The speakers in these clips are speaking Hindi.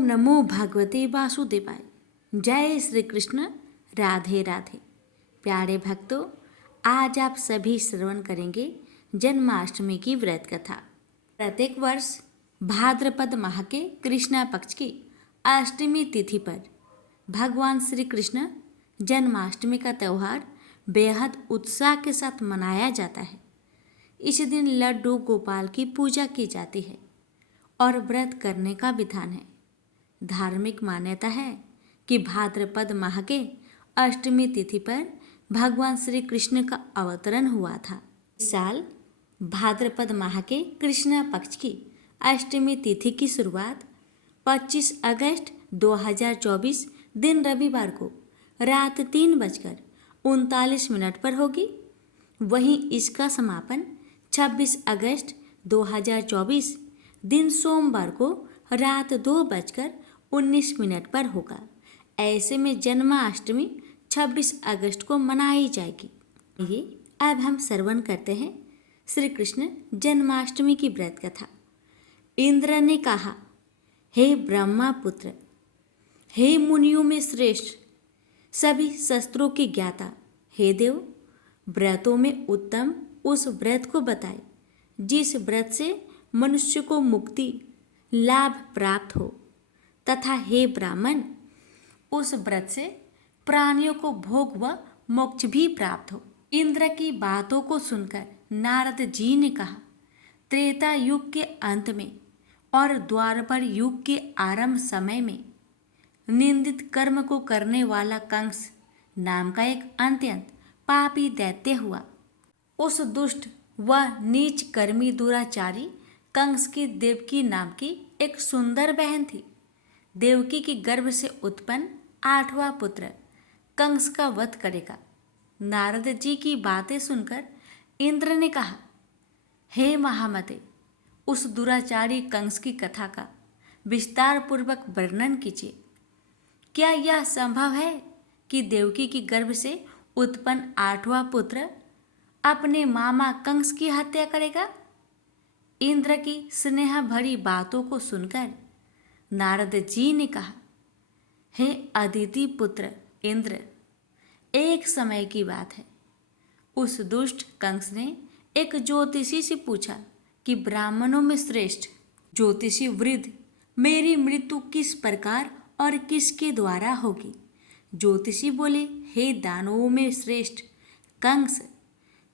ओम नमो भगवते वासुदेवाय। जय श्री कृष्ण। राधे राधे। प्यारे भक्तों, आज आप सभी श्रवण करेंगे जन्माष्टमी की व्रत कथा। प्रत्येक वर्ष भाद्रपद माह के कृष्णा पक्ष की अष्टमी तिथि पर भगवान श्री कृष्ण जन्माष्टमी का त्यौहार बेहद उत्साह के साथ मनाया जाता है। इस दिन लड्डू गोपाल की पूजा की जाती है और व्रत करने का विधान है। धार्मिक मान्यता है कि भाद्रपद माह के अष्टमी तिथि पर भगवान श्री कृष्ण का अवतरण हुआ था। इस साल भाद्रपद माह के कृष्ण पक्ष की अष्टमी तिथि की शुरुआत 25 अगस्त 2024 दिन रविवार को रात 3:39 पर होगी। वहीं इसका समापन 26 अगस्त 2024 दिन सोमवार को रात 2:19 पर होगा। ऐसे में जन्माष्टमी 26 अगस्त को मनाई जाएगी। ये अब हम श्रवण करते हैं श्री कृष्ण जन्माष्टमी की व्रत कथा। इंद्र ने कहा, हे ब्रह्मा पुत्र, हे मुनियों में श्रेष्ठ, सभी शस्त्रों के ज्ञाता, हे देव, व्रतों में उत्तम उस व्रत को बताए जिस व्रत से मनुष्य को मुक्ति लाभ प्राप्त हो, तथा हे ब्राह्मण, उस व्रत से प्राणियों को भोग व मोक्ष भी प्राप्त हो। इंद्र की बातों को सुनकर नारद जी ने कहा, त्रेता युग के अंत में और द्वापर युग के आरंभ समय में निंदित कर्म को करने वाला कंस नाम का एक अत्यंत पापी दैत्य हुआ। उस दुष्ट व नीच कर्मी दुराचारी कंस की देवकी नाम की एक सुंदर बहन थी। देवकी के गर्भ से उत्पन्न 8वां पुत्र कंस का वध करेगा। नारद जी की बातें सुनकर इंद्र ने कहा, हे महामते, उस दुराचारी कंस की कथा का विस्तार पूर्वक वर्णन कीजिए। क्या यह संभव है कि देवकी के गर्भ से उत्पन्न 8वां पुत्र अपने मामा कंस की हत्या करेगा? इंद्र की स्नेह भरी बातों को सुनकर नारद जी ने कहा, हे अदिति पुत्र इंद्र, एक समय की बात है। उस दुष्ट कंस ने एक ज्योतिषी से पूछा कि ब्राह्मणों में श्रेष्ठ ज्योतिषी वृद्ध, मेरी मृत्यु किस प्रकार और किसके द्वारा होगी? ज्योतिषी बोले, हे दानवों में श्रेष्ठ कंस,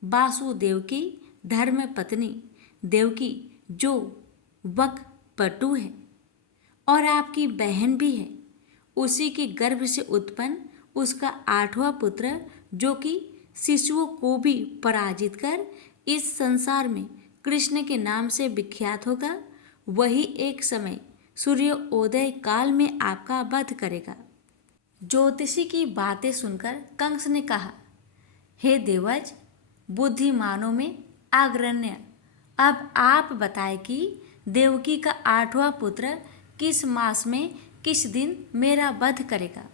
वासुदेव की धर्म पत्नी देवकी, जो वक पटु है और आपकी बहन भी है, उसी के गर्भ से उत्पन्न उसका 8वां पुत्र, जो कि शिशुओं को भी पराजित कर इस संसार में कृष्ण के नाम से विख्यात होगा, वही एक समय सूर्योदय काल में आपका वध करेगा। ज्योतिषी की बातें सुनकर कंस ने कहा, हे देवज, बुद्धिमानों में अग्रण्य, अब आप बताएं कि देवकी का 8वां पुत्र किस मास में किस दिन मेरा वध करेगा?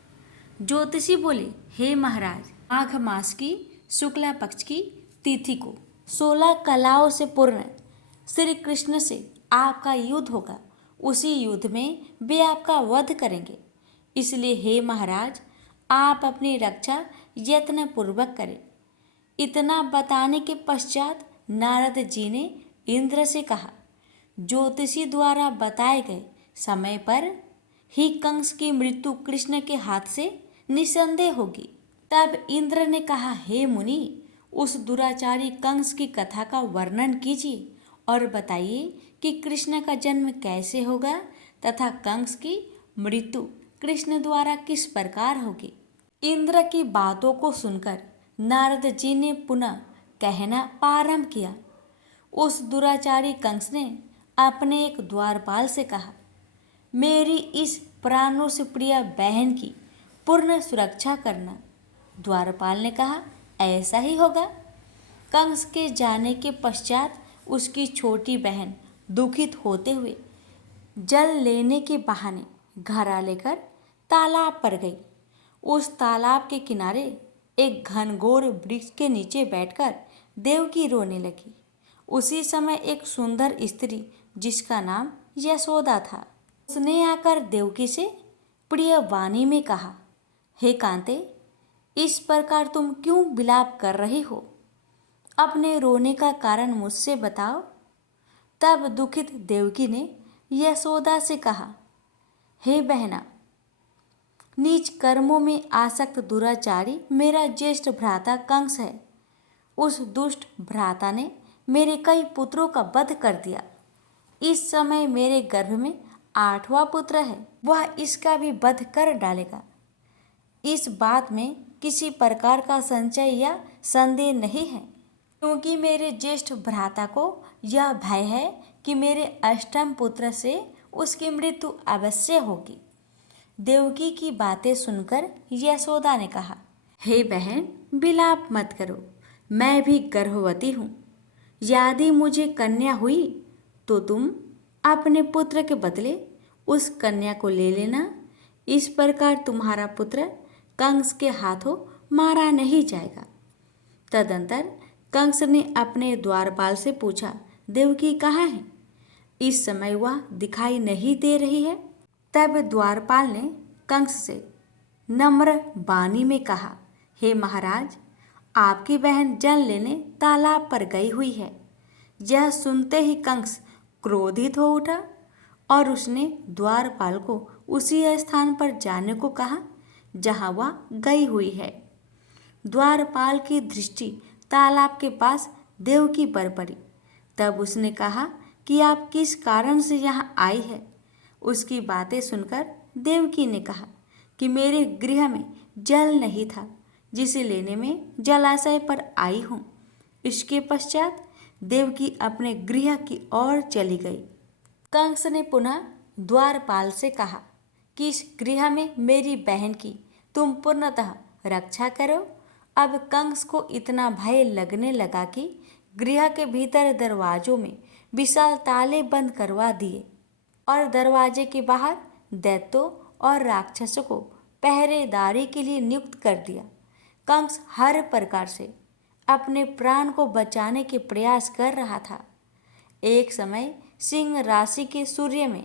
ज्योतिषी बोले, हे महाराज, माघ मास की शुक्ला पक्ष की तिथि को 16 कलाओं से पूर्ण श्री कृष्ण से आपका युद्ध होगा। उसी युद्ध में वे आपका वध करेंगे। इसलिए हे महाराज, आप अपनी रक्षा यत्न पूर्वक करें। इतना बताने के पश्चात नारद जी ने इंद्र से कहा, ज्योतिषी द्वारा बताए गए समय पर ही कंस की मृत्यु कृष्ण के हाथ से निसंदेह होगी। तब इंद्र ने कहा, हे मुनि, उस दुराचारी कंस की कथा का वर्णन कीजिए और बताइए कि कृष्ण का जन्म कैसे होगा तथा कंस की मृत्यु कृष्ण द्वारा किस प्रकार होगी। इंद्र की बातों को सुनकर नारद जी ने पुनः कहना प्रारंभ किया। उस दुराचारी कंस ने अपने एक द्वारपाल से कहा, मेरी इस प्राणों से प्रिय बहन की पूर्ण सुरक्षा करना। द्वारपाल ने कहा, ऐसा ही होगा। कंस के जाने के पश्चात उसकी छोटी बहन दुखित होते हुए जल लेने के बहाने घड़ा लेकर तालाब पर गई। उस तालाब के किनारे एक घनघोर वृक्ष के नीचे बैठकर देवकी रोने लगी। उसी समय एक सुंदर स्त्री जिसका नाम यशोदा था, उसने आकर देवकी से प्रिय वाणी में कहा, हे कांते, इस प्रकार तुम क्यों विलाप कर रही हो? अपने रोने का कारण मुझसे बताओ। तब दुखित देवकी ने यशोदा से कहा, हे बहना, नीच कर्मों में आसक्त दुराचारी मेरा ज्येष्ठ भ्राता कंस है। उस दुष्ट भ्राता ने मेरे कई पुत्रों का वध कर दिया। इस समय मेरे गर्भ में 8वां पुत्र है, वह इसका भी वध कर डालेगा। इस बात में किसी प्रकार का संशय या संदेह नहीं है, क्योंकि मेरे ज्येष्ठ भ्राता को यह भय है कि मेरे अष्टम पुत्र से उसकी मृत्यु अवश्य होगी। देवकी की बातें सुनकर यशोदा ने कहा, हे बहन, विलाप मत करो, मैं भी गर्भवती हूँ। यदि मुझे कन्या हुई तो तुम अपने पुत्र के बदले उस कन्या को ले लेना। इस प्रकार तुम्हारा पुत्र कंस के हाथों मारा नहीं जाएगा। तदंतर कंस ने अपने द्वारपाल से पूछा, देवकी कहाँ है? इस समय वह दिखाई नहीं दे रही है। तब द्वारपाल ने कंस से नम्र वाणी में कहा, हे महाराज, आपकी बहन जल लेने तालाब पर गई हुई है। यह सुनते ही कंस क्रोधित हो उठा और उसने द्वारपाल को उसी स्थान पर जाने को कहा जहाँ वह गई हुई है। द्वारपाल की दृष्टि तालाब के पास देवकी पर पड़ी। तब उसने कहा कि आप किस कारण से यहाँ आई है। उसकी बातें सुनकर देवकी ने कहा कि मेरे गृह में जल नहीं था, जिसे लेने में जलाशय पर आई हूँ। इसके पश्चात देवकी अपने गृह की ओर चली गई। कंस ने पुनः द्वारपाल से कहा कि इस गृह में मेरी बहन की तुम पूर्णतः रक्षा करो। अब कंस को इतना भय लगने लगा कि गृह के भीतर दरवाजों में विशाल ताले बंद करवा दिए और दरवाजे के बाहर दैत्यों और राक्षसों को पहरेदारी के लिए नियुक्त कर दिया। कंस हर प्रकार से अपने प्राण को बचाने के प्रयास कर रहा था। एक समय सिंह राशि के सूर्य में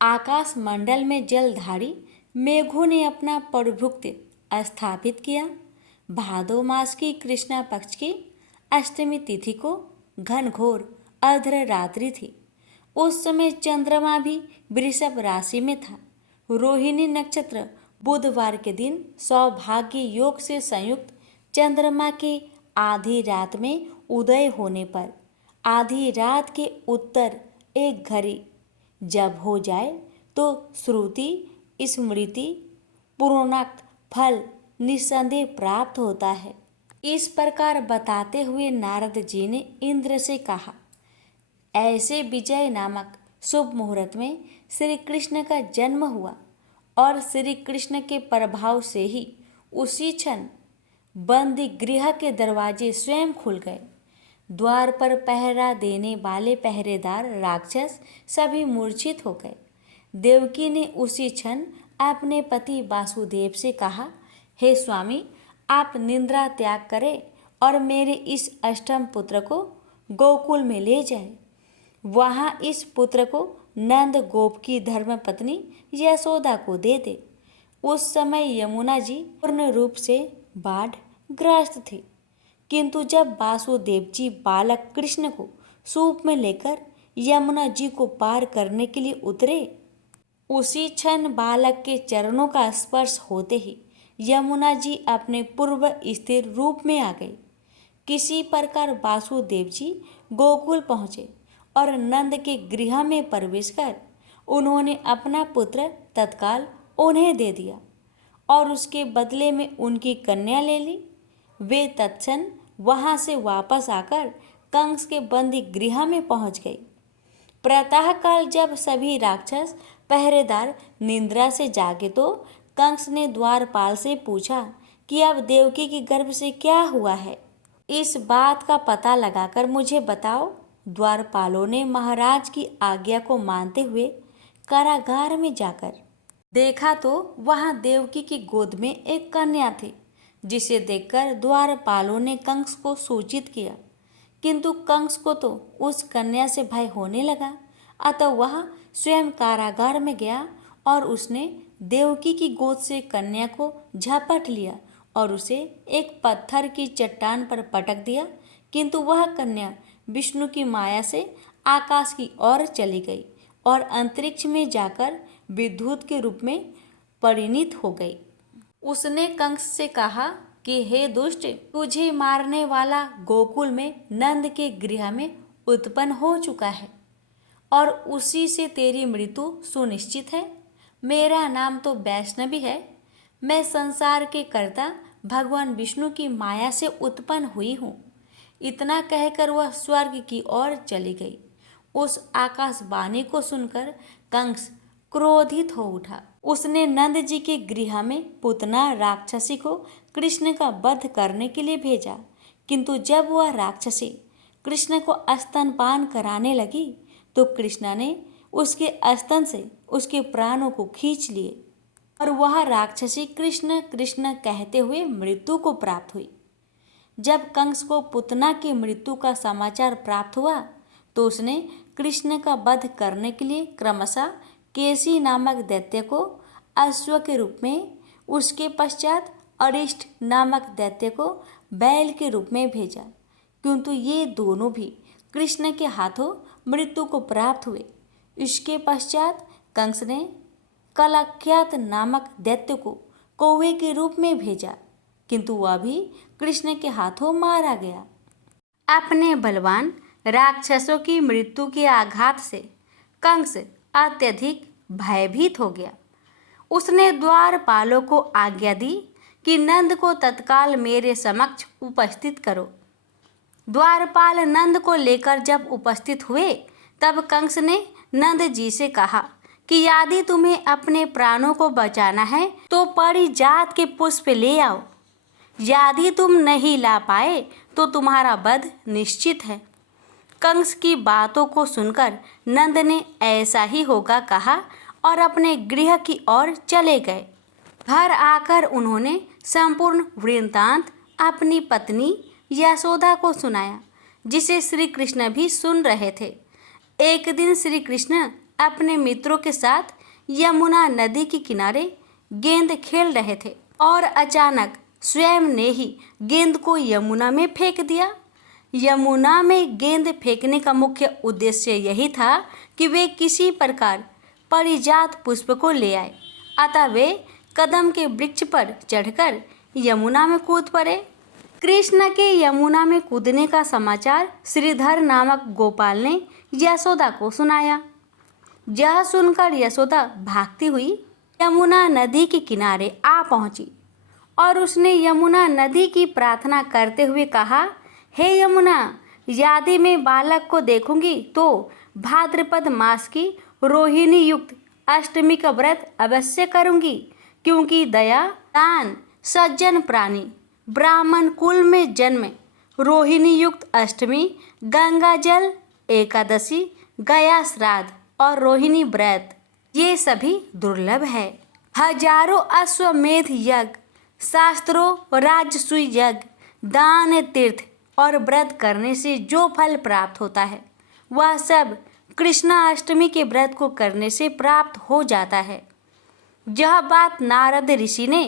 आकाश मंडल में जलधारी मेघों ने अपना प्रभुत्व स्थापित किया। भादो मास की कृष्णा पक्ष की अष्टमी तिथि को घनघोर अर्ध रात्रि थी। उस समय चंद्रमा भी वृषभ राशि में था। रोहिणी नक्षत्र बुधवार के दिन सौभाग्य योग से संयुक्त चंद्रमा के आधी रात में उदय होने पर आधी रात के उत्तर एक घड़ी जब हो जाए तो श्रुति स्मृति पूर्णोक्त फल निस्संदेह प्राप्त होता है। इस प्रकार बताते हुए नारद जी ने इंद्र से कहा, ऐसे विजय नामक शुभ मुहूर्त में श्री कृष्ण का जन्म हुआ और श्री कृष्ण के प्रभाव से ही उसी क्षण बंदी गृह के दरवाजे स्वयं खुल गए। द्वार पर पहरा देने वाले पहरेदार राक्षस सभी मूर्छित हो गए। देवकी ने उसी क्षण अपने पति वासुदेव से कहा, हे स्वामी, आप निंद्रा त्याग करें और मेरे इस अष्टम पुत्र को गोकुल में ले जाए। वहाँ इस पुत्र को नंद गोप की धर्मपत्नी यशोदा को दे दे। उस समय यमुना जी पूर्ण रूप से बाढ़ ग्रस्त थी, किंतु जब वासुदेव जी बालक कृष्ण को सूप में लेकर यमुना जी को पार करने के लिए उतरे, उसी क्षण बालक के चरणों का स्पर्श होते ही यमुना जी अपने पूर्व स्थिर रूप में आ गई। किसी प्रकार वासुदेव जी गोकुल पहुँचे और नंद के गृह में प्रवेश कर उन्होंने अपना पुत्र तत्काल उन्हें दे दिया और उसके बदले में उनकी कन्या ले ली। वे तत्क्षण वहाँ से वापस आकर कंस के बंदी गृह में पहुँच गई। प्रातःकाल जब सभी राक्षस पहरेदार निंद्रा से जागे तो कंस ने द्वारपाल से पूछा कि अब देवकी के गर्भ से क्या हुआ है। इस बात का पता लगाकर मुझे बताओ। द्वारपालों ने महाराज की आज्ञा को मानते हुए कारागार में जाकर देखा तो वहाँ देवकी की गोद में एक कन्या थी, जिसे देखकर द्वारपालों ने कंस को सूचित किया, किंतु कंस को तो उस कन्या से भय होने लगा अतः वह स्वयं कारागार में गया और उसने देवकी की गोद से कन्या को झपट लिया और उसे एक पत्थर की चट्टान पर पटक दिया। किंतु वह कन्या विष्णु की माया से आकाश की ओर चली गई और अंतरिक्ष में जाकर विद्युत के रूप में परिणित हो गई। उसने कंस से कहा कि हे दुष्ट, तुझे मारने वाला गोकुल में नंद के गृह में उत्पन्न हो चुका है और उसी से तेरी मृत्यु सुनिश्चित है। मेरा नाम तो वैष्णवी है। मैं संसार के कर्ता भगवान विष्णु की माया से उत्पन्न हुई हूँ। इतना कहकर वह स्वर्ग की ओर चली गई। उस आकाशवाणी को सुनकर कंस क्रोधित हो उठा। उसने नंद जी के गृह में पूतना राक्षसी को कृष्ण का वध करने के लिए भेजा। किंतु जब वह राक्षसी कृष्ण को स्तनपान कराने लगी तो कृष्ण ने उसके स्तन से उसके प्राणों को खींच लिए और वह राक्षसी कृष्ण कृष्ण कहते हुए मृत्यु को प्राप्त हुई। जब कंस को पूतना की मृत्यु का समाचार प्राप्त हुआ तो उसने कृष्ण का वध करने के लिए क्रमशः केसी नामक दैत्य को अश्व के रूप में, उसके पश्चात अरिष्ट नामक दैत्य को बैल के रूप में भेजा। किंतु ये दोनों भी कृष्ण के हाथों मृत्यु को प्राप्त हुए। इसके पश्चात कंस ने कलाख्यात नामक दैत्य को कौवे के रूप में भेजा, किंतु वह भी कृष्ण के हाथों मारा गया। अपने बलवान राक्षसों की मृत्यु के आघात से कंस अत्यधिक भयभीत हो गया। उसने द्वारपालों को आज्ञा दी कि नंद को तत्काल मेरे समक्ष उपस्थित करो। द्वारपाल नंद को लेकर जब उपस्थित हुए तब कंस ने नंद जी से कहा कि यदि तुम्हें अपने प्राणों को बचाना है तो पारिजात के पुष्प ले आओ। यदि तुम नहीं ला पाए तो तुम्हारा वध निश्चित है। कंस की बातों को सुनकर नंद ने ऐसा ही होगा कहा और अपने गृह की ओर चले गए। घर आकर उन्होंने संपूर्ण वृत्तांत अपनी पत्नी यशोदा को सुनाया, जिसे श्री कृष्ण भी सुन रहे थे। एक दिन श्री कृष्ण अपने मित्रों के साथ यमुना नदी के किनारे गेंद खेल रहे थे और अचानक स्वयं ने ही गेंद को यमुना में फेंक दिया। यमुना में गेंद फेंकने का मुख्य उद्देश्य यही था कि वे किसी प्रकार पारिजात पुष्प को ले आए। अतः वे कदम के वृक्ष पर चढ़कर यमुना में कूद पड़े। कृष्ण के यमुना में कूदने का समाचार श्रीधर नामक गोपाल ने यशोदा को सुनाया। यह सुनकर यशोदा भागती हुई यमुना नदी के किनारे आ पहुंची और उसने यमुना नदी की प्रार्थना करते हुए कहा, हे यमुना, यदि मैं बालक को देखूंगी तो भाद्रपद मास की रोहिणी युक्त अष्टमी का व्रत अवश्य करूंगी, क्योंकि दया, दान, सज्जन प्राणी, ब्राह्मण कुल में जन्मे, रोहिणी युक्त अष्टमी, गंगा जल एकादशी, गया श्राद्ध और रोहिणी व्रत ये सभी दुर्लभ है। हजारों अश्वमेध यज्ञ, शास्त्रों राजसूय यज्ञ, दान, तीर्थ और व्रत करने से जो फल प्राप्त होता है वह सब कृष्णाष्टमी के व्रत को करने से प्राप्त हो जाता है। यह बात नारद ऋषि ने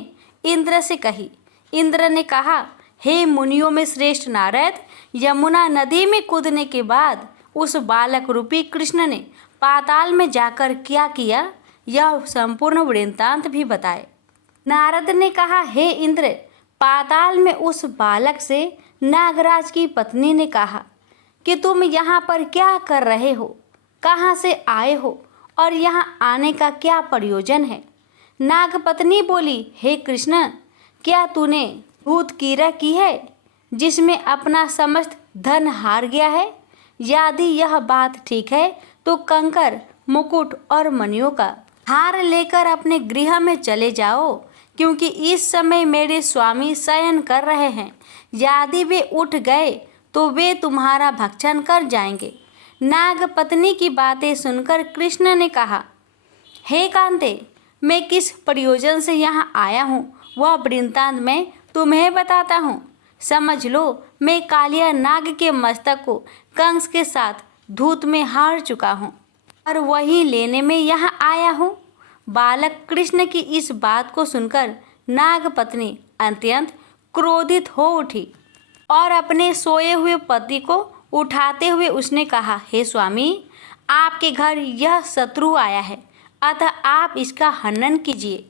इंद्र से कही। इंद्र ने कहा, हे मुनियों में श्रेष्ठ नारद, यमुना नदी में कूदने के बाद उस बालक रूपी कृष्ण ने पाताल में जाकर क्या किया, यह संपूर्ण वृत्तांत भी बताए। नारद ने कहा, हे इंद्र, पाताल में उस बालक से नागराज की पत्नी ने कहा कि तुम यहाँ पर क्या कर रहे हो, कहाँ से आए हो और यहाँ आने का क्या प्रयोजन है। नागपत्नी बोली, हे कृष्ण, क्या तूने भूत कीरा की है जिसमें अपना समस्त धन हार गया है? यदि यह बात ठीक है तो कंकर, मुकुट और मणियों का हार लेकर अपने गृह में चले जाओ, क्योंकि इस समय मेरे स्वामी शयन कर रहे हैं। यदि वे उठ गए तो वे तुम्हारा भक्षण कर जाएंगे। नागपत्नी की बातें सुनकर कृष्ण ने कहा, हे कांते, मैं किस प्रयोजन से यहाँ आया हूँ वह वृत्तांत मैं तुम्हें बताता हूँ। समझ लो, मैं कालिया नाग के मस्तक को कंस के साथ धूत में हार चुका हूँ। और वही लेने में यहाँ आया हूँ। बालक कृष्ण की इस बात को सुनकर नाग पत्नी अत्यंत क्रोधित हो उठी और अपने सोए हुए पति को उठाते हुए उसने कहा, हे स्वामी, आपके घर यह शत्रु आया है, अतः आप इसका हनन कीजिए।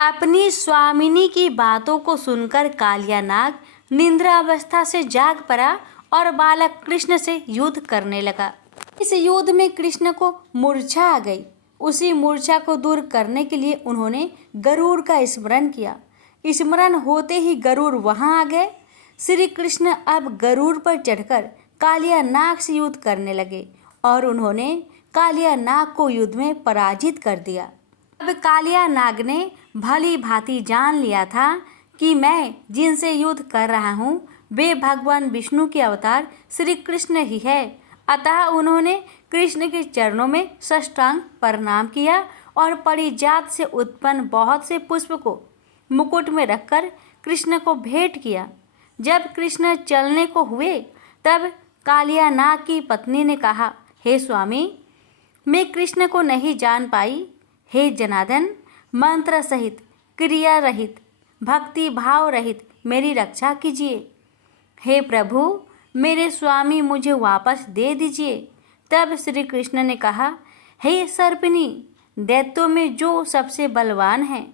अपनी स्वामिनी की बातों को सुनकर कालिया नाग निद्रावस्था से जाग पड़ा और बालक कृष्ण से युद्ध करने लगा। इस युद्ध में कृष्ण को मूर्छा आ गई। उसी मूर्छा को दूर करने के लिए उन्होंने गरुड़ का स्मरण किया। स्मरण होते ही गरुड़ वहां आ गए। श्री कृष्ण अब गरुड़ पर चढ़कर कालिया नाग से युद्ध करने लगे और उन्होंने कालिया नाग को युद्ध में पराजित कर दिया। अब कालिया नाग ने भली भांति जान लिया था कि मैं जिनसे युद्ध कर रहा हूँ वे भगवान विष्णु के अवतार श्री कृष्ण ही है। अतः उन्होंने कृष्ण के चरणों में साष्टांग प्रणाम किया और परिजात से उत्पन्न बहुत से पुष्प को मुकुट में रखकर कृष्ण को भेंट किया। जब कृष्ण चलने को हुए तब कालिया नाग की पत्नी ने कहा, हे स्वामी, मैं कृष्ण को नहीं जान पाई। हे जनार्दन, मंत्र सहित, क्रिया रहित, भक्ति भाव रहित मेरी रक्षा कीजिए। हे प्रभु, मेरे स्वामी मुझे वापस दे दीजिए। तब श्री कृष्ण ने कहा, हे सर्पिणी, दैत्यों में जो सबसे बलवान है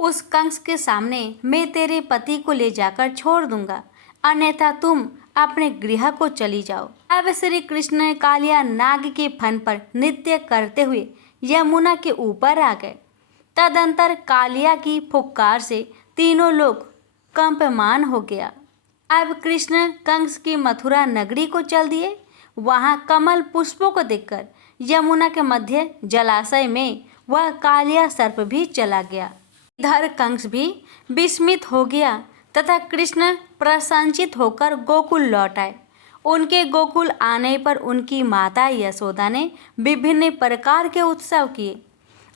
उस कंस के सामने मैं तेरे पति को ले जाकर छोड़ दूंगा, अन्यथा तुम अपने गृह को चली जाओ। अब श्री कृष्ण ने कालिया नाग के फन पर नृत्य करते हुए यमुना के ऊपर आ गए। तदंतर कालिया की फुक्कार से तीनों लोग कंपमान हो गया। अब कृष्ण कंस की मथुरा नगरी को चल दिए। वहां कमल पुष्पों को देखकर यमुना के मध्य जलाशय में वह कालिया सर्प भी चला गया। इधर कंस भी विस्मित हो गया तथा कृष्ण प्रसन्नचित होकर गोकुल लौट आए। उनके गोकुल आने पर उनकी माता यशोदा ने विभिन्न प्रकार के उत्सव किए।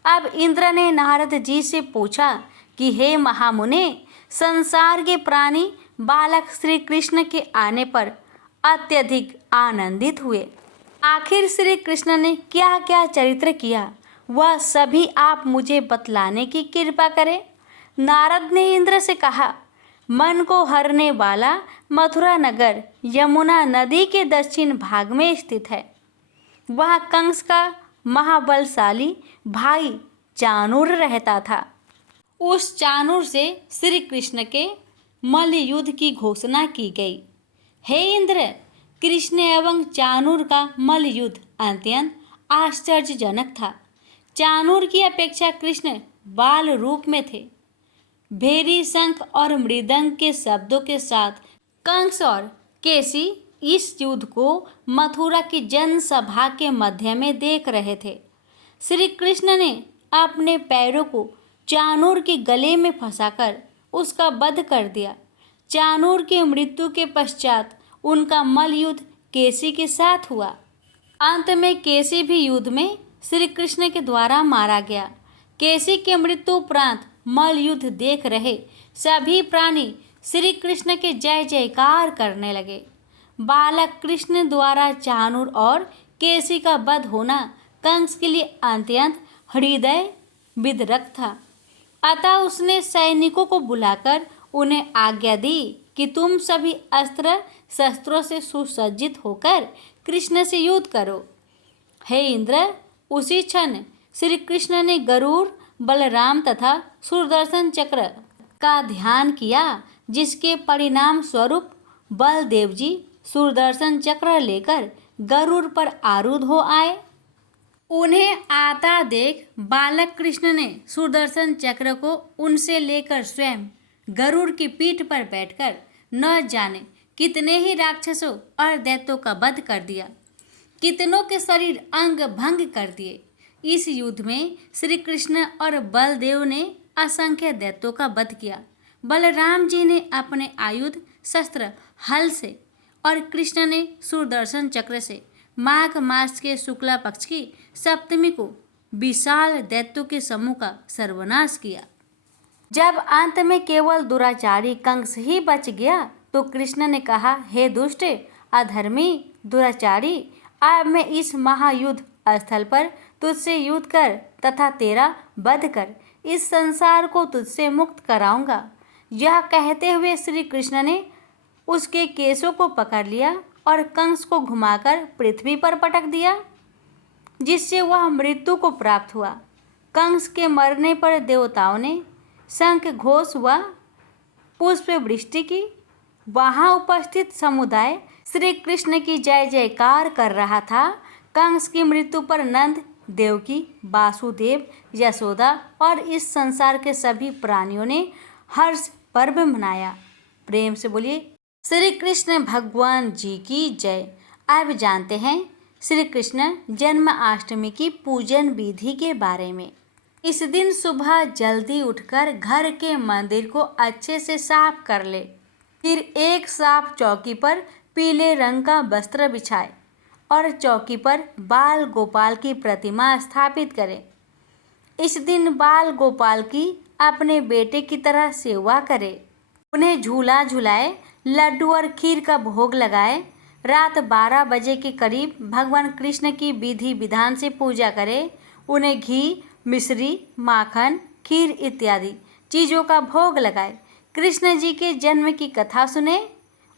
अब इंद्र ने नारद जी से पूछा कि हे महामुने, संसार के प्राणी बालक श्री कृष्ण के आने पर अत्यधिक आनंदित हुए। आखिर श्री कृष्ण ने क्या क्या चरित्र किया वह सभी आप मुझे बतलाने की कृपा करें। नारद ने इंद्र से कहा, मन को हरने वाला मथुरा नगर यमुना नदी के दक्षिण भाग में स्थित है। वहाँ कंस का महाबलशाली भाई चाणूर रहता था। उस चाणूर से श्री कृष्ण के मल्ल युद्ध की घोषणा की गई। हे इंद्र, कृष्ण एवं चाणूर का मल्ल युद्ध अत्यंत आश्चर्यजनक था। चाणूर की अपेक्षा कृष्ण बाल रूप में थे। भेरी, शंख और मृदंग के शब्दों के साथ कंस और केसी इस युद्ध को मथुरा की जनसभा के मध्य में देख रहे थे। श्री कृष्ण ने अपने पैरों को चाणूर के गले में फंसाकर उसका वध कर दिया। चाणूर की मृत्यु के पश्चात उनका मल्ल युद्ध केसी के साथ हुआ। अंत में केसी भी युद्ध में श्री कृष्ण के द्वारा मारा गया। केसी के मृत्यु उपरांत मल्ल युद्ध देख रहे सभी प्राणी श्री कृष्ण के जय जयकार करने लगे। बालक कृष्ण द्वारा चाणूर और केसी का वध होना कंस के लिए अत्यंत हृदय विदारक था। अतः उसने सैनिकों को बुलाकर उन्हें आज्ञा दी कि तुम सभी अस्त्र शस्त्रों से सुसज्जित होकर कृष्ण से युद्ध करो। हे इंद्र, उसी क्षण श्री कृष्ण ने गरुड़, बलराम तथा सुदर्शन चक्र का ध्यान किया, जिसके परिणाम स्वरूप बलदेव जी सुदर्शन चक्र लेकर गरुड़ पर आरूढ़ हो आए। उन्हें आता देख बालक कृष्ण ने सुदर्शन चक्र को उनसे लेकर स्वयं गरुड़ की पीठ पर बैठकर न जाने कितने ही राक्षसों और दैत्यों का वध कर दिया। कितनों के शरीर अंग भंग कर दिए। इस युद्ध में श्री कृष्ण और बलदेव ने असंख्य दैत्यों का वध किया। बलराम जी ने अपने आयुध शस्त्र हल से और कृष्ण ने सुदर्शन चक्र से माघ मास के शुक्ला पक्ष की सप्तमी को विशाल दैत्यों के समूह का सर्वनाश किया। जब अंत में केवल दुराचारी कंस ही बच गया तो कृष्ण ने कहा, हे दुष्ट, अधर्मी, दुराचारी, अब मैं इस महायुद्ध स्थल पर तुझसे युद्ध कर तथा तेरा वध कर इस संसार को तुझसे मुक्त कराऊंगा। यह कहते हुए श्री कृष्ण ने उसके केसों को पकड़ लिया और कंस को घुमाकर पृथ्वी पर पटक दिया, जिससे वह मृत्यु को प्राप्त हुआ। कंस के मरने पर देवताओं ने शंख घोष व पुष्प वृष्टि की। वहां उपस्थित समुदाय श्री कृष्ण की जय जयकार कर रहा था। कंस की मृत्यु पर नंद, देवकी, वासुदेव, यशोदा और इस संसार के सभी प्राणियों ने हर्ष पर्व मनाया। प्रेम से बोलिए श्री कृष्ण भगवान जी की जय। अब जानते हैं श्री कृष्ण जन्माष्टमी की पूजन विधि के बारे में। इस दिन सुबह जल्दी उठकर घर के मंदिर को अच्छे से साफ कर ले। फिर एक साफ चौकी पर पीले रंग का वस्त्र बिछाए और चौकी पर बाल गोपाल की प्रतिमा स्थापित करें। इस दिन बाल गोपाल की अपने बेटे की तरह सेवा करे, उन्हें झूला झुलाए, लड्डू और खीर का भोग लगाए। रात 12 बजे के करीब भगवान कृष्ण की विधि विधान से पूजा करें। उन्हें घी, मिश्री, माखन, खीर इत्यादि चीज़ों का भोग लगाए। कृष्ण जी के जन्म की कथा सुने,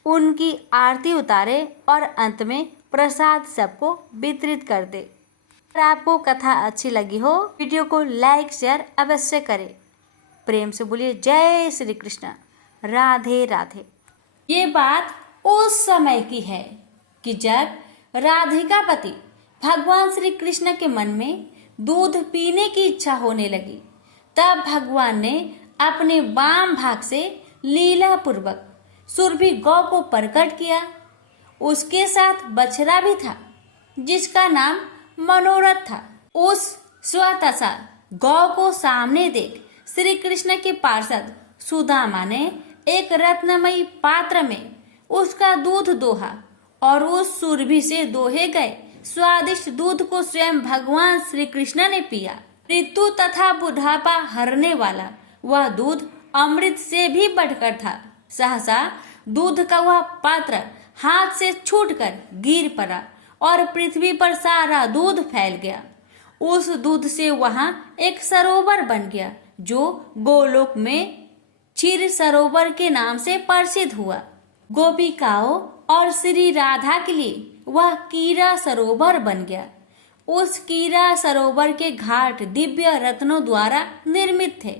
उनकी आरती उतारे और अंत में प्रसाद सबको वितरित कर दे। अगर आपको कथा अच्छी लगी हो, वीडियो को लाइक शेयर अवश्य करें। प्रेम से बोलिए जय श्री कृष्ण। राधे राधे। ये बात उस समय की है कि जब राधिका पति भगवान श्री कृष्ण के मन में दूध पीने की इच्छा होने लगी, तब भगवान ने अपने वाम भाग से लीला पूर्वक सुरभि गौ को प्रकट किया। उसके साथ बछड़ा भी था जिसका नाम मनोरथ था। उस स्वतसा गौ को सामने देख श्री कृष्ण के पार्षद सुदामा ने एक रत्नमयी पात्र में उसका दूध दोहा और उस सुरभि से दोहे गए स्वादिष्ट दूध को स्वयं भगवान श्री कृष्ण ने पिया। ऋतु तथा बुढ़ापा हरने वाला वह दूध अमृत से भी बढ़कर था। सहसा दूध का वह पात्र हाथ से छूटकर गिर पड़ा और पृथ्वी पर सारा दूध फैल गया। उस दूध से वहां एक सरोवर बन गया जो गोलोक में क्षीर सरोवर के नाम से प्रसिद्ध हुआ। गोपिकाओं और श्री राधा के लिए वह कीरा सरोवर बन गया। उस कीरा सरोवर के घाट दिव्य रत्नों द्वारा निर्मित थे।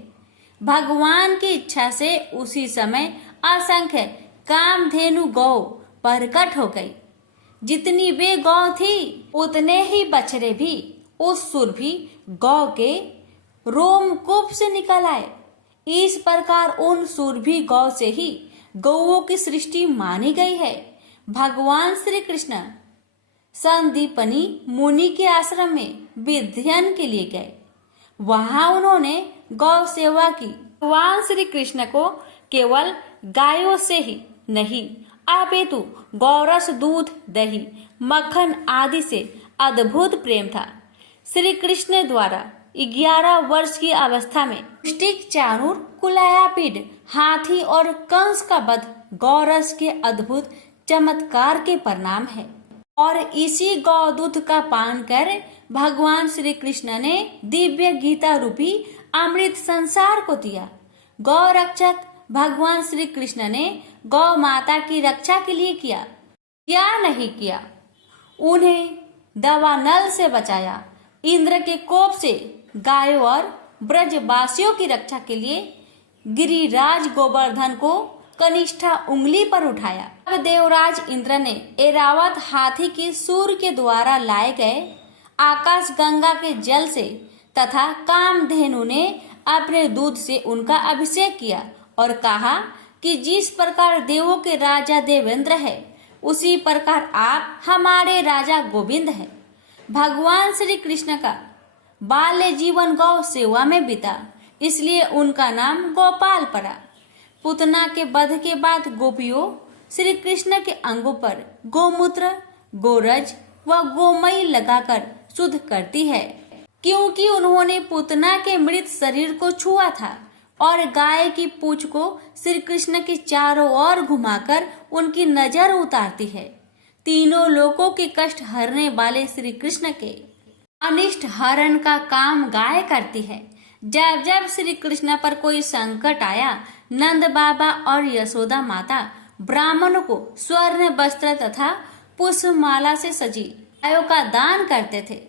भगवान की इच्छा से उसी समय असंख्य कामधेनु गौ प्रकट हो गई। जितनी वे गौ थी उतने ही बछड़े भी उस सुरभि गौ के रोमकूप से निकल आए। इस प्रकार उन सुरभि गौ से ही गौओं की सृष्टि मानी गई है। भगवान श्री कृष्ण संदीपनी मुनि के आश्रम में विध्ययन के लिए गए। वहां उन्होंने गौ सेवा की। भगवान श्री कृष्ण को केवल गायों से ही नहीं अपितु गौरस, दूध, दही, मक्खन आदि से अद्भुत प्रेम था। श्री कृष्ण द्वारा 11 वर्ष की अवस्था में पुष्टिक, चाणूर, कुलायापीड, हाथी और कंस का वध गौरस के अद्भुत चमत्कार के परिणाम है। और इसी गौदूध का पान कर भगवान श्री कृष्ण ने दिव्य गीता रूपी अमृत संसार को दिया। गौ रक्षक भगवान श्री कृष्ण ने गौ माता की रक्षा के लिए किया या नहीं किया? उन्हें दावानल से बचाया। इंद्र के कोप से गायों और ब्रजवासियों की रक्षा के लिए गिरिराज गोवर्धन को कनिष्ठा उंगली पर उठाया। अब देवराज इंद्र ने एरावत हाथी की सूर्य के द्वारा लाए गए आकाश गंगा के जल से तथा कामधेनु ने अपने दूध से उनका अभिषेक किया और कहा कि जिस प्रकार देवों के राजा देवेंद्र है उसी प्रकार आप हमारे राजा गोविंद हैं। भगवान श्री कृष्ण का बाल्य जीवन गौ सेवा में बीता, इसलिए उनका नाम गोपाल पड़ा। पुतना के वध के बाद गोपियों श्री कृष्ण के अंगों पर गोमूत्र, गोरज व गोमय लगाकर शुद्ध करती है, क्योंकि उन्होंने पुतना के मृत शरीर को छुआ था और गाय की पूंछ को श्री कृष्ण के चारों ओर घुमाकर उनकी नजर उतारती है। तीनों लोकों के कष्ट हरने वाले श्री कृष्ण के अनिष्ट हरण का काम गाय करती है। जब जब श्री कृष्ण पर कोई संकट आया, नंद बाबा और यशोदा माता ब्राह्मणों को स्वर्ण वस्त्र तथा पुष्पमाला से सजी गायों का दान करते थे।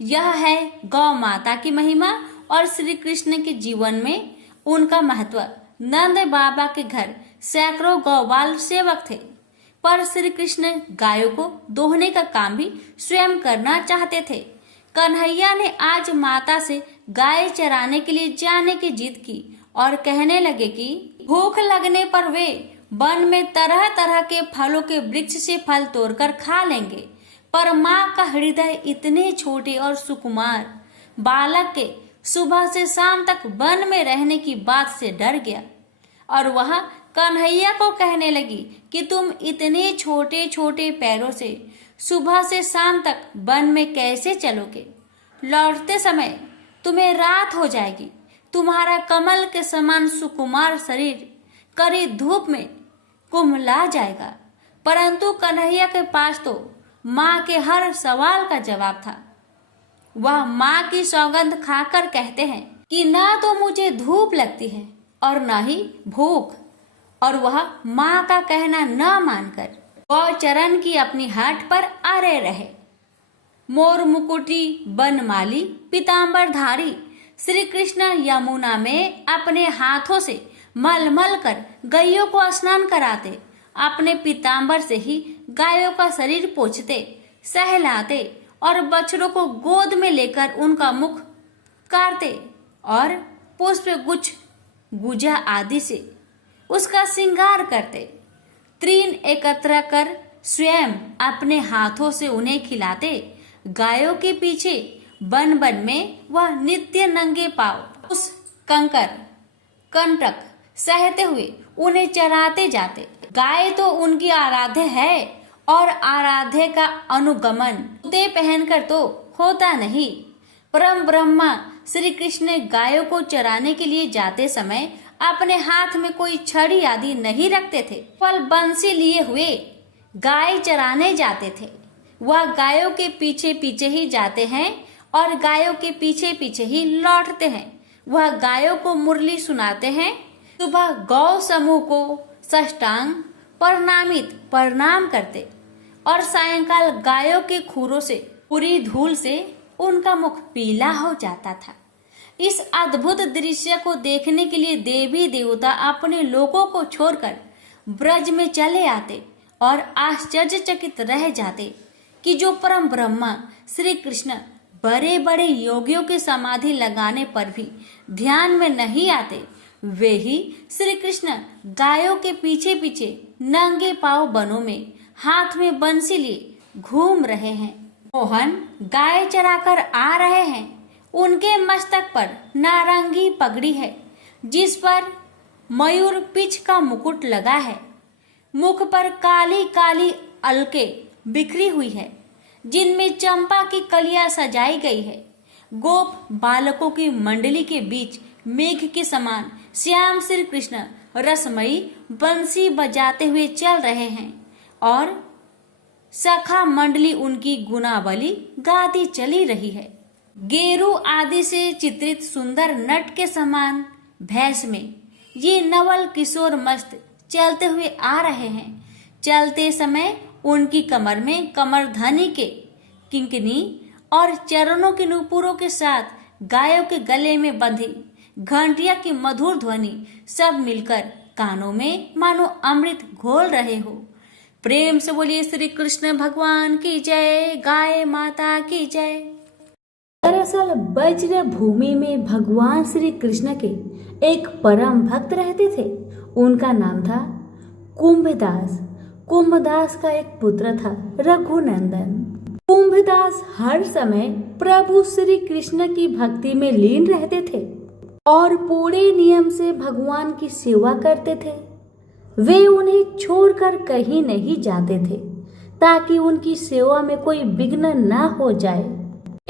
यह है गौ माता की महिमा और श्री कृष्ण के जीवन में उनका महत्व। नंद बाबा के घर सैकड़ों गौपाल सेवक थे, पर श्री कृष्ण गायों को दोहने का काम भी स्वयं करना चाहते थे। कन्हैया ने आज माता से गाय चराने के लिए जाने की जिद की और कहने लगे कि भूख लगने पर वे वन में तरह तरह के फलों के वृक्ष से फल तोड़कर खा लेंगे। पर माँ का हृदय इतने छोटे और सुकुमार बालक के सुबह से शाम तक वन में रहने की बात से डर गया और वह कन्हैया को कहने लगी कि तुम इतने छोटे छोटे पैरों से सुबह से शाम तक वन में कैसे चलोगे? लौटते समय तुम्हें रात हो जाएगी। तुम्हारा कमल के समान सुकुमार शरीर कड़ी धूप में कुम्हला जाएगा। परंतु कन्हैया के पास तो माँ के हर सवाल का जवाब था। वह माँ की सौगंध खाकर कहते हैं कि ना तो मुझे धूप लगती है और न ही भूख, और वह माँ का कहना न मानकर गौचरण की अपनी हाट पर अड़े रहे। मोर मुकुटी बनमाली पीताम्बरधारी श्री कृष्ण यमुना में अपने हाथों से मल मल कर गायों को स्नान कराते, अपने पीताम्बर से ही गायों का शरीर पोंछते, सहलाते और बछड़ों को गोद में लेकर उनका मुख काटते और पुष्प गुच्छ गुजा आदि से उसका श्रृंगार करते। तृण एकत्र कर स्वयं अपने हाथों से उन्हें खिलाते। गायों के पीछे वन वन में वह नित्य नंगे पांव उस कंकर कंटक सहते हुए उन्हें चराते जाते। गाय तो उनकी आराध्य है और आराध्य का अनुगमन जूते पहनकर तो होता नहीं। परम ब्रह्मा श्री कृष्ण गायों को चराने के लिए जाते समय अपने हाथ में कोई छड़ी आदि नहीं रखते थे, केवल बंसी लिए हुए गाय चराने जाते थे। वह गायों के पीछे पीछे ही जाते हैं और गायों के पीछे पीछे ही लौटते हैं। वह गायों को मुरली सुनाते हैं। सुबह गौ समूह को साष्टांग प्रणाम करते और सायंकाल गायों के खुरों से पूरी धूल से उनका मुख पीला हो जाता था। इस अद्भुत दृश्य को देखने के लिए देवी देवता अपने लोगों को छोड़कर ब्रज में चले आते और आश्चर्यचकित रह जाते कि जो परम ब्रह्मा श्री कृष्ण बड़े बड़े योगियों के समाधि लगाने पर भी ध्यान में नहीं आते, वे ही श्री कृष्ण गायों के पीछे पीछे नंगे पांव बनों में हाथ में बंसी लिए घूम रहे हैं। मोहन गाय चराकर आ रहे हैं। उनके मस्तक पर नारंगी पगड़ी है जिस पर मयूर पिच का मुकुट लगा है। मुख पर काली काली अलके बिखरी हुई है जिनमें चंपा की कलियां सजाई गई है। गोप बालकों की मंडली के बीच मेघ के समान श्याम श्री कृष्ण रसमयी बंसी बजाते हुए चल रहे हैं और सखा मंडली उनकी गुणावली गाती चली रही है। गेरू आदि से चित्रित सुंदर नट के समान भैंस में ये नवल किशोर मस्त चलते हुए आ रहे हैं। चलते समय उनकी कमर में कमरधनी के किंकनी और चरणों के नूपुरों के साथ गायों के गले में बंधी घंटिया की मधुर ध्वनि सब मिलकर कानों में मानो अमृत घोल रहे हो। प्रेम से बोलिए श्री कृष्ण भगवान की जय, गाय माता की जय। दरअसल वज्र भूमि में भगवान श्री कृष्ण के एक परम भक्त रहते थे। उनका नाम था कुंभदास। कुंभदास का एक पुत्र था रघुनंदन। कुंभदास हर समय प्रभु श्री कृष्ण की भक्ति में लीन रहते थे और पूरे नियम से भगवान की सेवा करते थे। वे उन्हें छोड़कर कहीं नहीं जाते थे ताकि उनकी सेवा में कोई विघ्न न हो जाए।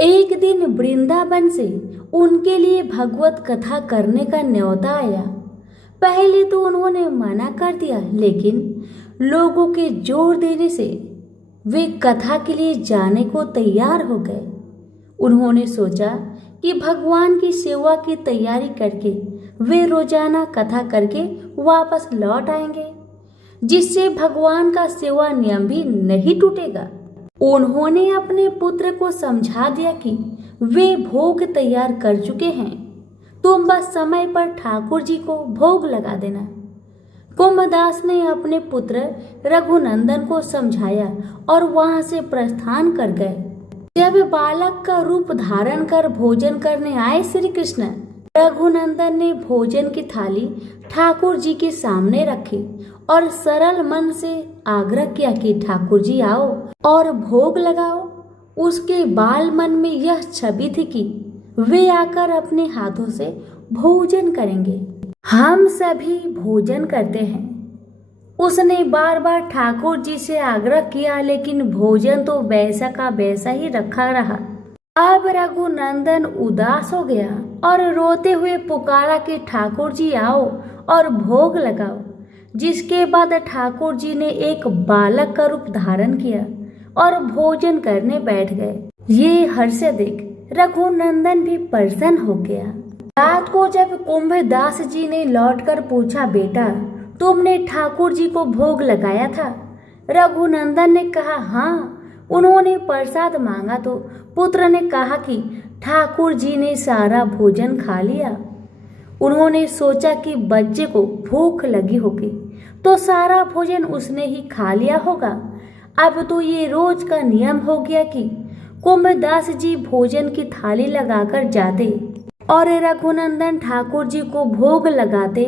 एक दिन वृंदावन से उनके लिए भगवत कथा करने का न्योता आया। पहले तो उन्होंने मना कर दिया, लेकिन लोगों के जोर देने से वे कथा के लिए जाने को तैयार हो गए। उन्होंने सोचा कि भगवान की सेवा की तैयारी करके वे रोजाना कथा करके वापस लौट आएंगे, जिससे भगवान का सेवा नियम भी नहीं टूटेगा। उन्होंने अपने पुत्र को समझा दिया कि वे भोग तैयार कर चुके हैं, तुम बस समय पर ठाकुर जी को भोग लगा देना। कुंभदास ने अपने पुत्र रघुनंदन को समझाया और वहां से प्रस्थान कर गए। जब बालक का रूप धारण कर भोजन करने आए श्री कृष्ण, रघुनंदन ने भोजन की थाली ठाकुर जी के सामने रखी और सरल मन से आग्रह किया कि ठाकुर जी आओ और भोग लगाओ। उसके बाल मन में यह छवि थी कि वे आकर अपने हाथों से भोजन करेंगे। हम सभी भोजन करते हैं। उसने बार बार ठाकुर जी से आग्रह किया, लेकिन भोजन तो वैसा का वैसा ही रखा रहा। अब रघुनंदन उदास हो गया और रोते हुए पुकारा कि ठाकुर जी आओ और भोग लगाओ। जिसके बाद ठाकुर जी ने एक बालक का रूप धारण किया और भोजन करने बैठ गए। ये हर्ष देख रघुनंदन भी प्रसन्न हो गया। रात को जब कुंभदास जी ने लौटकर पूछा, बेटा तुमने ठाकुर जी को भोग लगाया था? रघुनंदन ने कहा, हाँ। उन्होंने प्रसाद मांगा तो पुत्र ने कहा कि ठाकुर जी ने सारा भोजन खा लिया। उन्होंने सोचा कि बच्चे को भूख लगी होगी तो सारा भोजन उसने ही खा लिया होगा। अब तो ये रोज का नियम हो गया कि कुंभदास जी भोजन की थाली लगाकर जाते और रघुनंदन ठाकुर जी को भोग लगाते,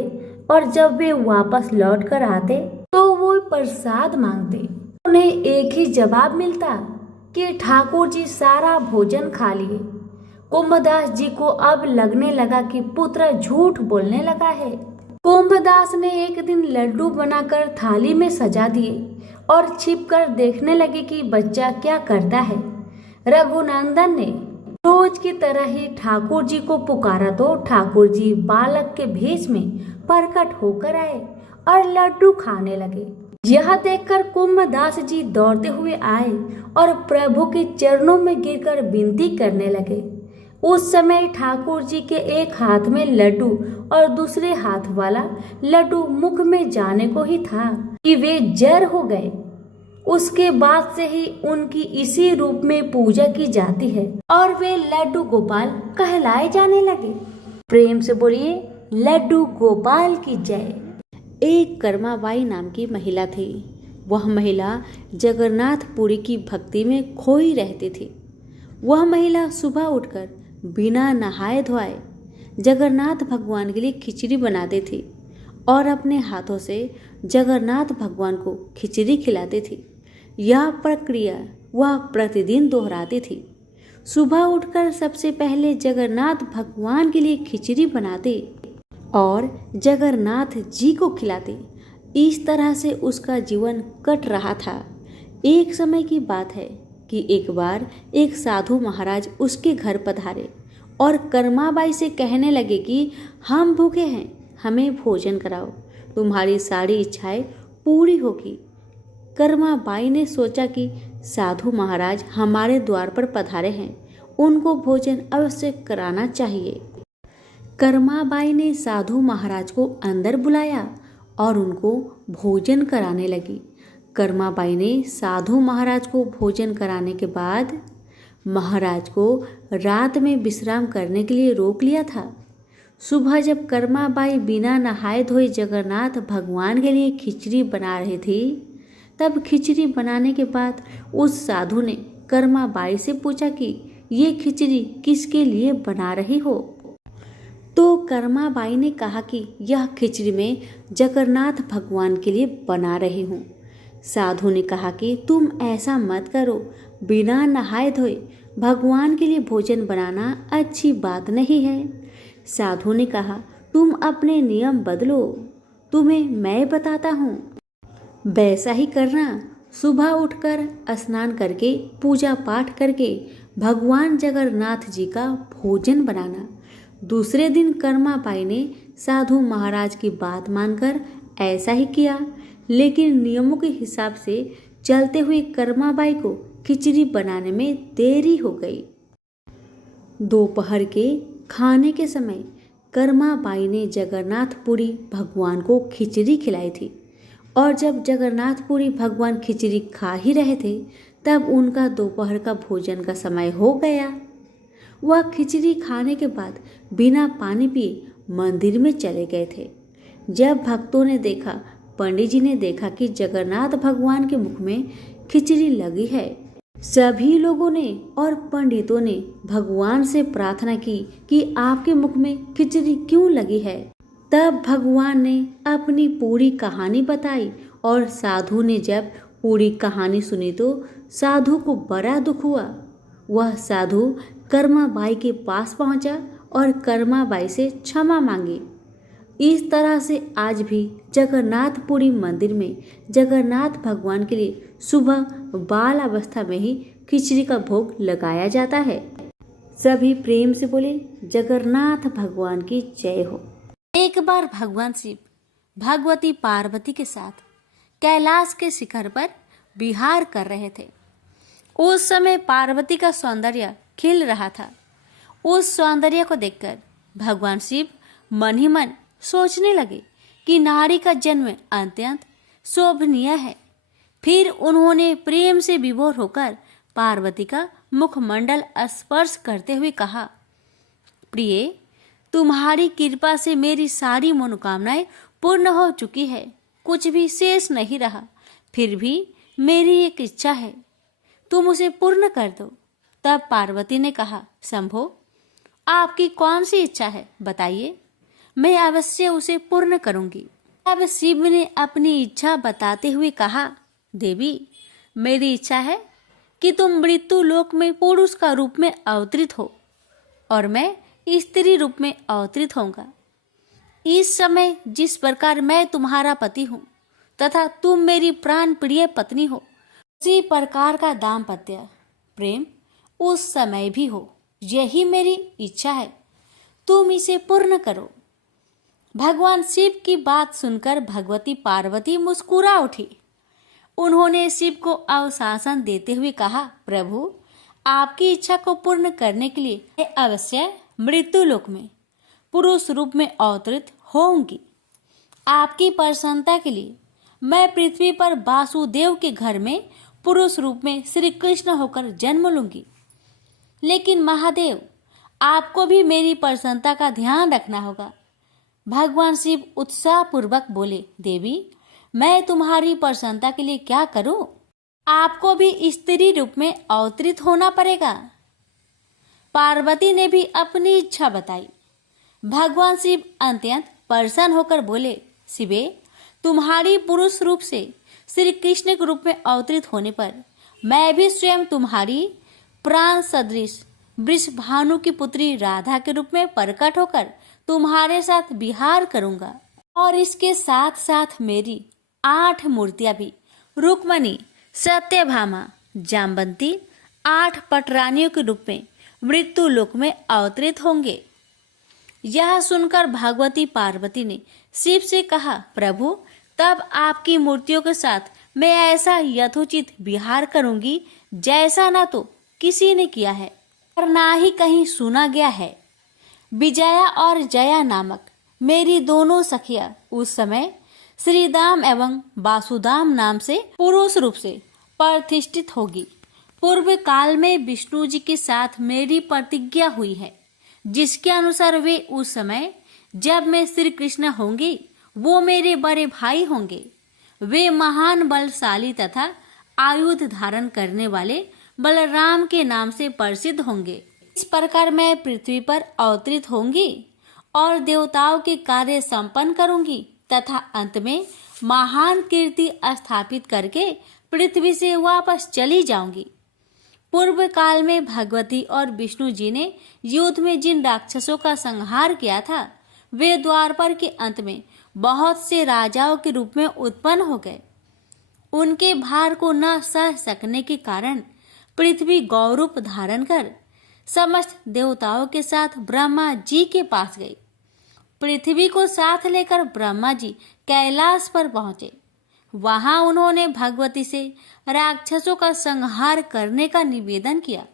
और जब वे वापस लौट कर आते तो वो प्रसाद मांगते। उन्हें एक ही जवाब मिलता कि ठाकुर जी सारा भोजन खा लिए। कुंभदास जी को अब लगने लगा कि पुत्र झूठ बोलने लगा है। कुंभदास ने एक दिन लड्डू बनाकर थाली में सजा दिए और छिपकर देखने लगे कि बच्चा क्या करता है। रघुनंदन ने रोज की तरह ही ठाकुर जी को पुकारा तो ठाकुर जी बालक के भेष में प्रकट होकर आए और लड्डू खाने लगे। यह देखकर कुंभदास जी दौड़ते हुए आए और प्रभु के चरणों में गिरकर विनती करने लगे। उस समय ठाकुर जी के एक हाथ में लड्डू और दूसरे हाथ वाला लड्डू मुख में जाने को ही था कि वे जर हो गए। उसके बाद से ही उनकी इसी रूप में पूजा की जाती है और वे लड्डू गोपाल कहलाए जाने लगे। प्रेम से बोलिए लड्डू गोपाल की जय। एक कर्माबाई नाम की महिला थी। वह महिला जगन्नाथपुरी की भक्ति में खोई रहती थी। वह महिला सुबह उठकर बिना नहाए धोए जगन्नाथ भगवान के लिए खिचड़ी बनाती थी और अपने हाथों से जगन्नाथ भगवान को खिचड़ी खिलाती थी। यह प्रक्रिया वह प्रतिदिन दोहराती थी। सुबह उठकर सबसे पहले जगन्नाथ भगवान के लिए खिचड़ी बनाते और जगन्नाथ जी को खिलाते। इस तरह से उसका जीवन कट रहा था। एक समय की बात है कि एक बार एक साधु महाराज उसके घर पधारे और कर्माबाई से कहने लगे कि हम भूखे हैं, हमें भोजन कराओ, तुम्हारी सारी इच्छाएं पूरी होगी। कर्माबाई ने सोचा कि साधु महाराज हमारे द्वार पर पधारे हैं, उनको भोजन अवश्य कराना चाहिए। कर्माबाई ने साधु महाराज को अंदर बुलाया और उनको भोजन कराने लगी। कर्माबाई ने साधु महाराज को भोजन कराने के बाद महाराज को रात में विश्राम करने के लिए रोक लिया था। सुबह जब कर्माबाई बिना नहाए धोए जगन्नाथ भगवान के लिए खिचड़ी बना रही थी, तब खिचड़ी बनाने के बाद उस साधु ने कर्माबाई से पूछा कि ये खिचड़ी किसके लिए बना रही हो? तो कर्माबाई ने कहा कि यह खिचड़ी मैं जगन्नाथ भगवान के लिए बना रही हूँ। साधु ने कहा कि तुम ऐसा मत करो, बिना नहाए धोए भगवान के लिए भोजन बनाना अच्छी बात नहीं है। साधु ने कहा तुम अपने नियम बदलो, तुम्हें मैं बताता हूँ, वैसा ही करना। सुबह उठकर स्नान करके पूजा पाठ करके भगवान जगन्नाथ जी का भोजन बनाना। दूसरे दिन कर्माबाई ने साधु महाराज की बात मानकर ऐसा ही किया, लेकिन नियमों के हिसाब से चलते हुए कर्माबाई को खिचड़ी बनाने में देरी हो गई। दोपहर के खाने के समय कर्माबाई ने जगन्नाथपुरी भगवान को खिचड़ी खिलाई थी और जब जगन्नाथपुरी भगवान खिचड़ी खा ही रहे थे तब उनका दोपहर का भोजन का समय हो गया। वह खिचड़ी खाने के बाद बिना पानी पिए मंदिर में चले गए थे। जब भक्तों ने देखा, पंडित जी ने देखा कि जगन्नाथ भगवान के मुख में खिचड़ी लगी है, सभी लोगों ने और पंडितों ने भगवान से प्रार्थना की कि आपके मुख में खिचड़ी क्यों लगी है। तब भगवान ने अपनी पूरी कहानी बताई और साधु ने जब पूरी कहानी सुनी तो साधु को बड़ा दुख हुआ। वह साधु कर्माबाई के पास पहुंचा और कर्माबाई से क्षमा मांगी। इस तरह से आज भी जगन्नाथपुरी मंदिर में जगन्नाथ भगवान के लिए सुबह बाल अवस्था में ही खिचड़ी का भोग लगाया जाता है। सभी प्रेम से बोले जगन्नाथ भगवान की जय हो। एक बार भगवान शिव भगवती पार्वती के साथ कैलाश के शिखर पर विहार कर रहे थे। उस समय पार्वती का सौंदर्य खिल रहा था। उस सौंदर्य को देखकर भगवान शिव मन ही मन सोचने लगे कि नारी का जन्म अत्यंत शोभनीय है। फिर उन्होंने प्रेम से विभोर होकर पार्वती का मुखमंडल स्पर्श करते हुए कहा, प्रिय, तुम्हारी कृपा से मेरी सारी मनोकामनाएं पूर्ण हो चुकी है, कुछ भी शेष नहीं रहा। फिर भी मेरी एक इच्छा है, तुम उसे पूर्ण कर दो। तब पार्वती ने कहा, शंभो, आपकी कौन सी इच्छा है, बताइए, मैं अवश्य उसे पूर्ण करूंगी। अब शिव ने अपनी इच्छा बताते हुए कहा, देवी, मेरी इच्छा है कि तुम मृत्यु लोक में पुरुष का रूप में अवतरित हो और मैं स्त्री रूप में अवतरित होऊंगा। इस समय जिस प्रकार मैं तुम्हारा पति हूँ तथा तुम मेरी प्राण प्रिय पत्नी हो, उसी प्रकार का दाम्पत्य प्रेम उस समय भी हो। यही मेरी इच्छा है, तुम इसे पूर्ण करो। भगवान शिव की बात सुनकर भगवती पार्वती मुस्कुरा उठी। उन्होंने शिव को आश्वासन देते हुए कहा, प्रभु, आपकी इच्छा को पूर्ण करने के लिए मैं अवश्य मृत्यु लोक में पुरुष रूप में अवतरित होऊंगी। आपकी प्रसन्नता के लिए मैं पृथ्वी पर वासुदेव के घर में पुरुष रूप में श्री कृष्ण होकर जन्म लूंगी। लेकिन महादेव, आपको भी मेरी प्रसन्नता का ध्यान रखना होगा। भगवान शिव उत्साह पूर्वक बोले, देवी, मैं तुम्हारी प्रसन्नता के लिए क्या करूं? आपको भी स्त्री रूप में अवतरित होना पड़ेगा। पार्वती ने भी अपनी इच्छा बताई। भगवान शिव अत्यंत प्रसन्न होकर बोले, शिवे, तुम्हारी पुरुष रूप से श्री कृष्ण के रूप में अवतरित होने पर मैं भी स्वयं तुम्हारी प्राण सदृश वृषभानु की पुत्री राधा के रूप में प्रकट होकर तुम्हारे साथ विहार करूंगा। और इसके साथ साथ मेरी 8 मूर्तियां भी रुक्मणी, सत्यभामा, जाम्बंती 8 पटरानियों के रूप में मृत्यु लोक में अवतरित होंगे। यह सुनकर भगवती पार्वती ने शिव से कहा, प्रभु, तब आपकी मूर्तियों के साथ मैं ऐसा यथोचित विहार करूंगी जैसा ना तो किसी ने किया है और ना ही कहीं सुना गया है। विजया और जया नामक मेरी दोनों सखियां उस समय श्रीदाम एवं वासुदाम नाम से पुरुष रूप से प्रतिष्ठित होगी। पूर्व काल में विष्णु जी के साथ मेरी प्रतिज्ञा हुई है, जिसके अनुसार वे उस समय जब मैं श्री कृष्ण होंगी वो मेरे बड़े भाई होंगे। वे महान बलशाली तथा आयुध धारण करने वाले बलराम के नाम से प्रसिद्ध होंगे। इस प्रकार मैं पृथ्वी पर अवतरित होंगी और देवताओं के कार्य संपन्न करूंगी तथा अंत में महान कीर्ति स्थापित करके पृथ्वी से वापस चली जाऊंगी। पूर्व काल में भगवती और विष्णु जी ने युद्ध में जिन राक्षसों का संहार किया था, वे द्वापर के अंत में बहुत से राजाओं के रूप में उत्पन्न हो गए। उनके भार को न सह सकने के कारण पृथ्वी गौरूप धारण कर समस्त देवताओं के साथ ब्रह्मा जी के पास गई। पृथ्वी को साथ लेकर ब्रह्मा जी कैलाश पर पहुंचे। वहां उन्होंने भगवती से राक्षसों का संहार करने का निवेदन किया।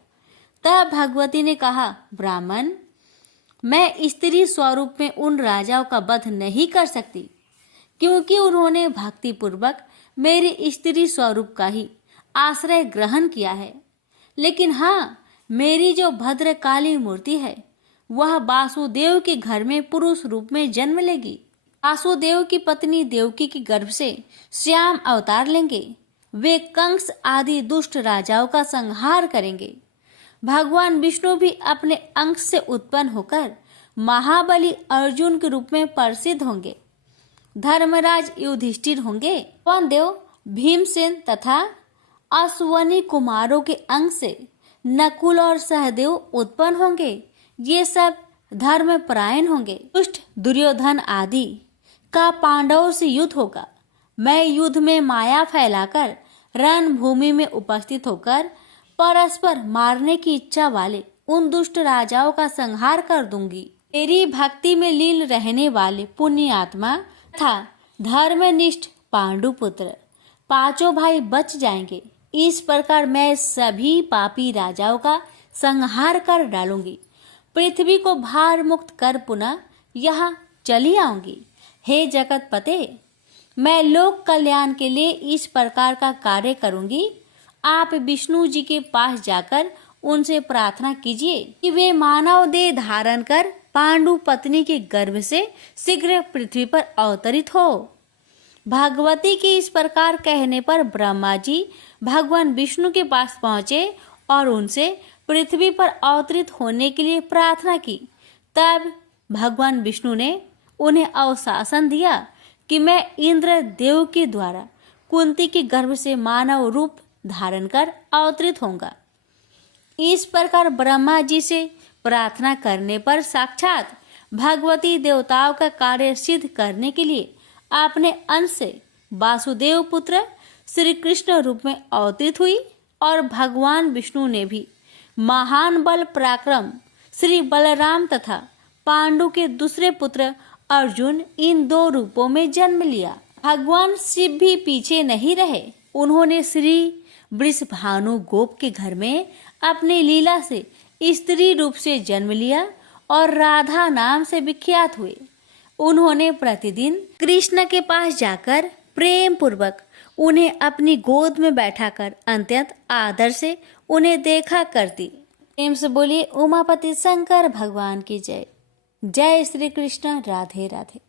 तब भगवती ने कहा, ब्राह्मण, मैं स्त्री स्वरूप में उन राजाओं का वध नहीं कर सकती, क्योंकि उन्होंने भक्ति पूर्वक मेरे स्त्री स्वरूप का ही आश्रय ग्रहण किया है। लेकिन हाँ, मेरी जो भद्रकाली मूर्ति है वह वासुदेव के घर में पुरुष रूप में जन्म लेगी। वासुदेव की पत्नी देवकी के गर्भ से श्याम अवतार लेंगे। वे कंस आदि दुष्ट राजाओं का संहार करेंगे। भगवान विष्णु भी अपने अंश से उत्पन्न होकर महाबली अर्जुन के रूप में प्रसिद्ध होंगे। धर्मराज युधिष्ठिर होंगे। पवन देव भीमसेन तथा अश्वनी कुमारों के अंश से नकुल और सहदेव उत्पन्न होंगे। ये सब धर्मपरायण होंगे। दुष्ट दुर्योधन आदि का पांडवों से युद्ध होगा। मैं युद्ध में माया फैलाकर रणभूमि में उपस्थित होकर परस्पर मारने की इच्छा वाले उन दुष्ट राजाओं का संहार कर दूंगी। मेरी भक्ति में लीन रहने वाले पुण्यात्मा तथा धर्मनिष्ठ पांडुपुत्र पांचों भाई बच जाएंगे। इस प्रकार मैं सभी पापी राजाओं का संहार कर डालूंगी। पृथ्वी को भार मुक्त कर पुनः यहाँ चली आऊंगी। हे जगतपते, मैं लोक कल्याण के लिए इस प्रकार का कार्य करूंगी। आप विष्णु जी के पास जाकर उनसे प्रार्थना कीजिए कि वे मानव देह धारण कर पांडु पत्नी के गर्भ से शीघ्र पृथ्वी पर अवतरित हो। भगवती के इस प्रकार कहने पर ब्रह्मा जी भगवान विष्णु के पास पहुंचे और उनसे पृथ्वी पर अवतरित होने के लिए प्रार्थना की। तब भगवान विष्णु ने उन्हें अवशासन दिया कि मैं इंद्र देव के द्वारा कुंती के गर्भ से मानव रूप धारण कर अवतरित होऊंगा। इस प्रकार ब्रह्मा जी से प्रार्थना करने पर साक्षात भगवती देवताओं का कार्य सिद्ध करने के लिए अपने अंश से वासुदेव पुत्र श्री कृष्ण रूप में अवतरित हुई और भगवान विष्णु ने भी महान बल पराक्रम श्री बलराम तथा पांडु के दूसरे पुत्र अर्जुन इन दो रूपों में जन्म लिया। भगवान शिव भी पीछे नहीं रहे। उन्होंने श्री वृषभानु गोप के घर में अपनी लीला से स्त्री रूप से जन्म लिया और राधा नाम से विख्यात हुए। उन्होंने प्रतिदिन कृष्ण के पास जाकर प्रेम पूर्वक उन्हें अपनी गोद में बैठाकर अत्यंत आदर से उन्हें देखा करती। प्रेम से बोलिए उमापति शंकर भगवान की जय। जय श्री कृष्ण। राधे राधे।